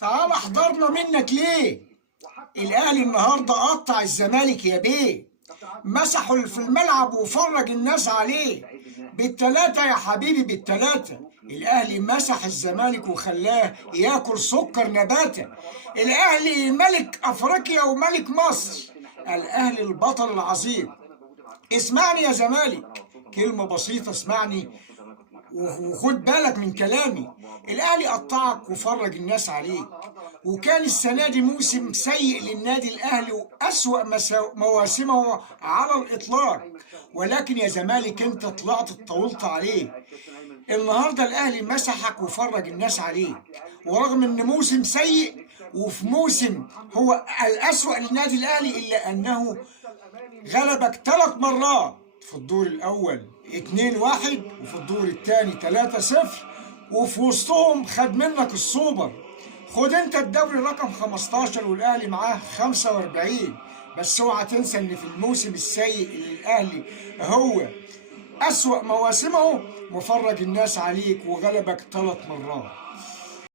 تعال حضرنا منك ليه؟ الاهلي النهارده قطع الزمالك يا بيه، مسحوا في الملعب وفرج الناس عليه بالتلاتة يا حبيبي، بالتلاتة. الاهلي مسح الزمالك وخلاه ياكل سكر نباتة. الاهلي ملك افريقيا وملك مصر، الاهلي البطل العظيم. اسمعني يا زمالك، كلمة بسيطة اسمعني وخد بالك من كلامي. الاهلي قطعك وفرج الناس عليك، وكان السنه دي موسم سيء للنادي الاهلي واسوأ مواسمه على الاطلاق، ولكن يا زمالك انت طلعت اتطاولت عليه. النهارده الاهلي مسحك وفرج الناس عليك، ورغم ان موسم سيء وفي موسم هو الاسوأ للنادي الاهلي الا انه غلبك 3 مرات، في الدور الأول 2-1 وفي الدور الثاني 3-0، وفي وسطهم خد منك السوبر. خد انت الدوري رقم 15 والأهلي معاه 45. بس اوعى تنسى ان في الموسم السيء اللي الأهلي هو أسوأ مواسمه مفرج الناس عليك وغلبك 3 مرات.